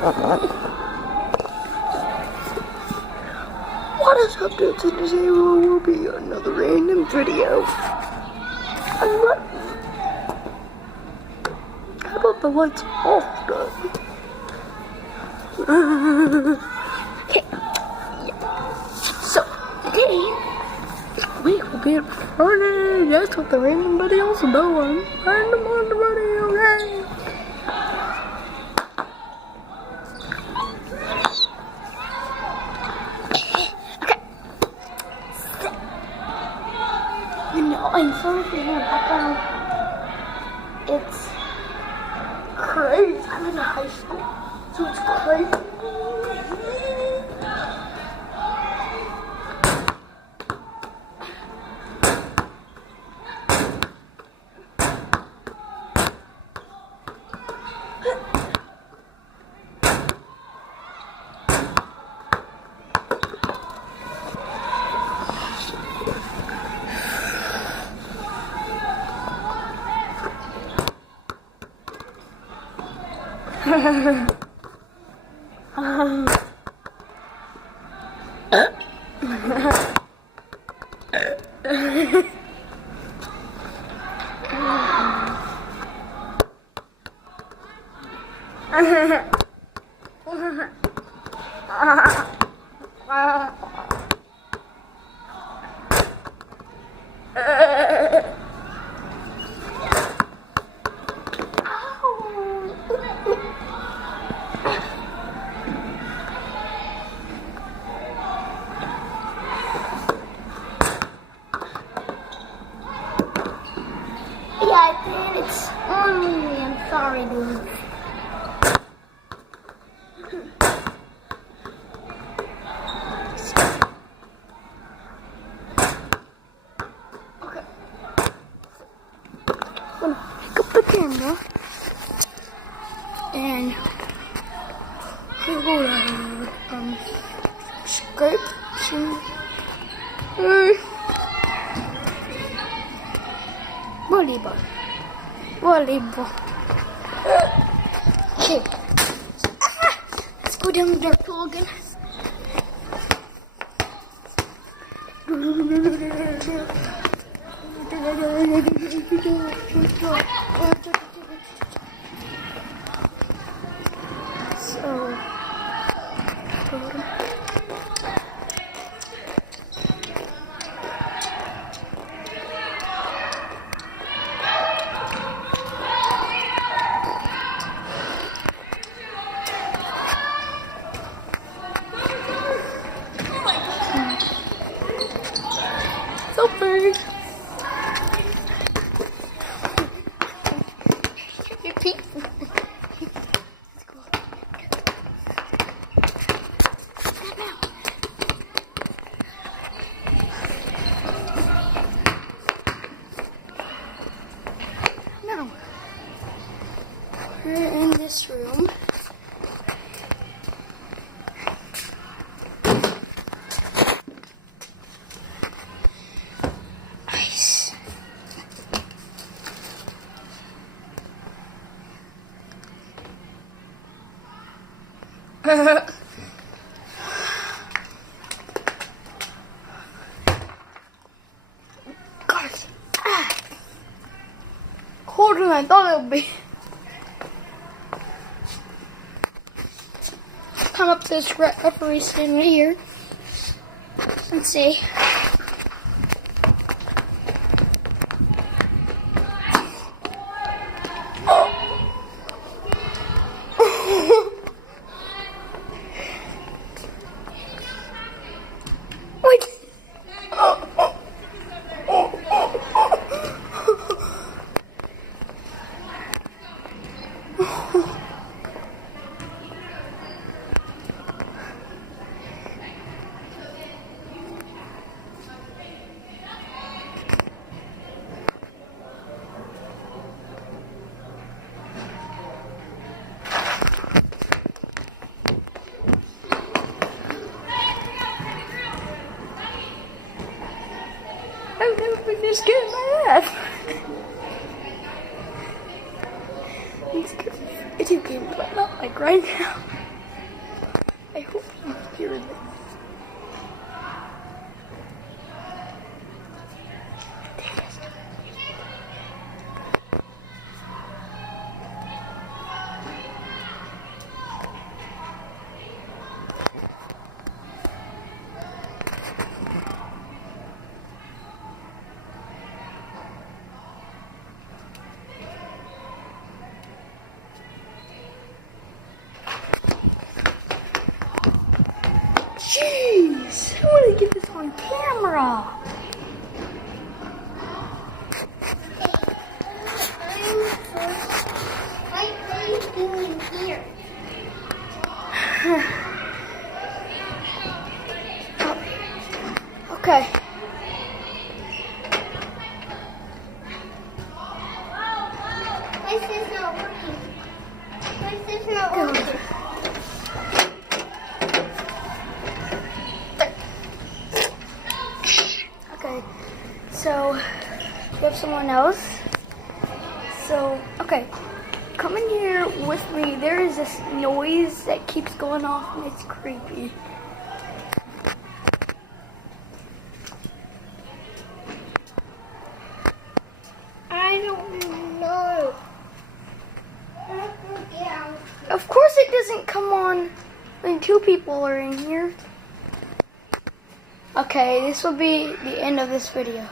What is up, dudes? And today will be another random video. How about the lights off, though? Okay. So today we will be recording. That's what the random videos are doing. Random on the video, okay? I'm sorry for the background. It's crazy. I'm in high school, so it's crazy. Yeah, I did. It's only. I'm sorry, dude. Okay. I'm gonna pick up the camera and we're gonna scrape some. Volleyball. Okay. Let's go down the dark hole again. So. So big. Your feet. Let's go. Now we're in this room. Gosh, colder than I thought it would be. Come up to this referee stand right here and say, wait. I'm never just getting my ass. These video games, but not like right now. I hope you hear this. Jeez, I want to get this on camera. What are you doing here? Okay. Why is this not working? Why is this not working? Okay, so we have someone else. So, okay, come in here with me. There is this noise that keeps going off and it's creepy. I don't know. Of course it doesn't come on when two people are in here. Okay, this will be the end of this video.